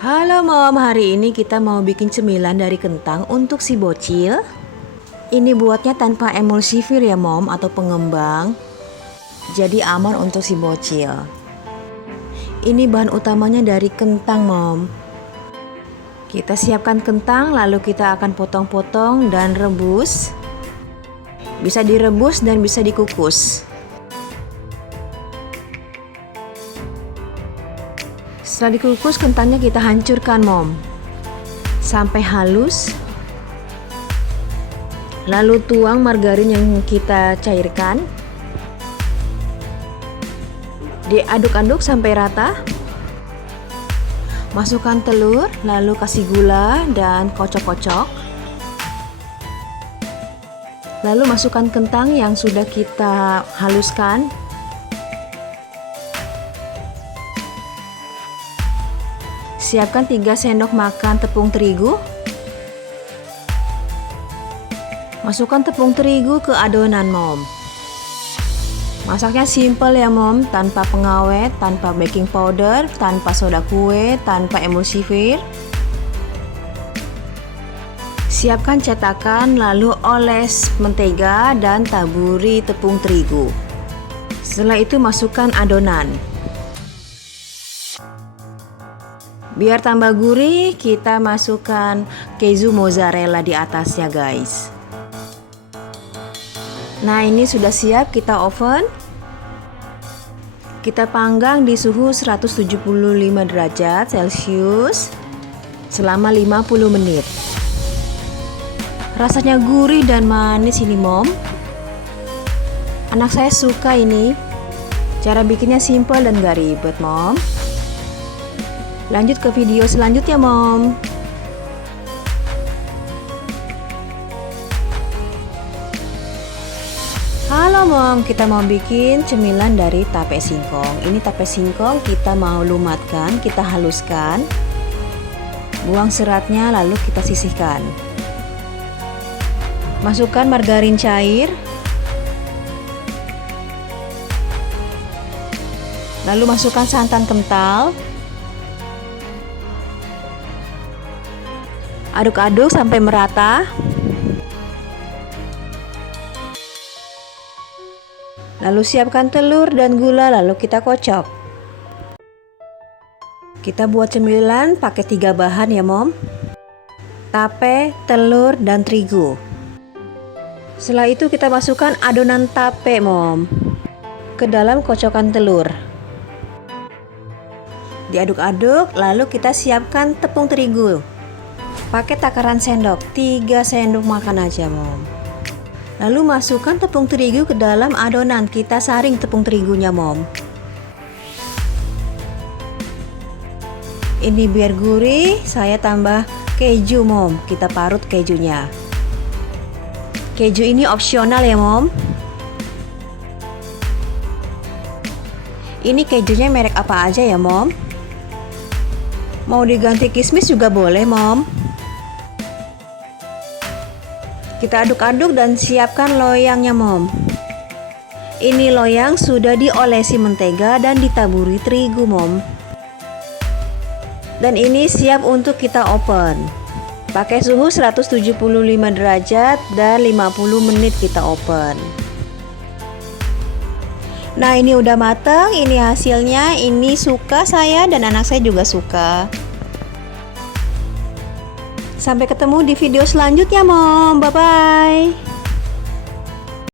Halo Mom, hari ini kita mau bikin cemilan dari kentang untuk si bocil. Ini buatnya tanpa emulsifir ya Mom, atau pengembang. Jadi aman untuk si bocil. Ini bahan utamanya dari kentang Mom. Kita siapkan kentang, lalu kita akan potong-potong dan rebus. Bisa direbus dan bisa dikukus. Setelah dikukus, kentangnya kita hancurkan Mom sampai halus. Lalu tuang margarin yang kita cairkan. Diaduk-aduk sampai rata. Masukkan telur, lalu kasih gula dan kocok-kocok. Lalu masukkan kentang yang sudah kita haluskan. Siapkan 3 sendok makan tepung terigu. Masukkan tepung terigu ke adonan Mom. Masaknya simple ya Mom, tanpa pengawet, tanpa baking powder, tanpa soda kue, tanpa emulsifir. Siapkan cetakan, lalu oles mentega dan taburi tepung terigu. Setelah itu masukkan adonan. Biar tambah gurih, kita masukkan keju mozzarella di atasnya guys. Nah, ini sudah siap, kita oven. Kita panggang di suhu 175 derajat Celcius selama 50 menit. Rasanya gurih dan manis ini Mom. Anak saya suka ini. Cara bikinnya simple dan gak ribet Mom. Lanjut ke video selanjutnya Mom. Halo Mom, kita mau bikin cemilan dari tape singkong. Ini tape singkong kita mau lumatkan, kita haluskan. Buang seratnya lalu kita sisihkan. Masukkan margarin cair. Lalu masukkan santan kental. Aduk-aduk sampai merata. Lalu siapkan telur dan gula, lalu kita kocok. Kita buat cemilan pakai 3 bahan ya Mom. Tape, telur, dan terigu. Setelah itu kita masukkan adonan tape Mom ke dalam kocokan telur. Diaduk-aduk, lalu kita siapkan tepung terigu. Pakai takaran sendok, 3 sendok makan aja Mom. Lalu masukkan tepung terigu ke dalam adonan. Kita saring tepung terigunya Mom. Ini biar gurih, saya tambah keju Mom. Kita parut kejunya. Keju ini opsional ya Mom. Ini kejunya merek apa aja ya Mom? Mau diganti kismis juga boleh Mom. Kita aduk-aduk dan siapkan loyangnya Mom. Ini loyang sudah diolesi mentega dan ditaburi terigu Mom. Dan ini siap untuk kita open. Pakai suhu 175 derajat dan 50 menit kita open. Nah, ini udah mateng, ini hasilnya. Ini suka saya dan anak saya juga suka. Sampai ketemu di video selanjutnya Mom. Bye-bye.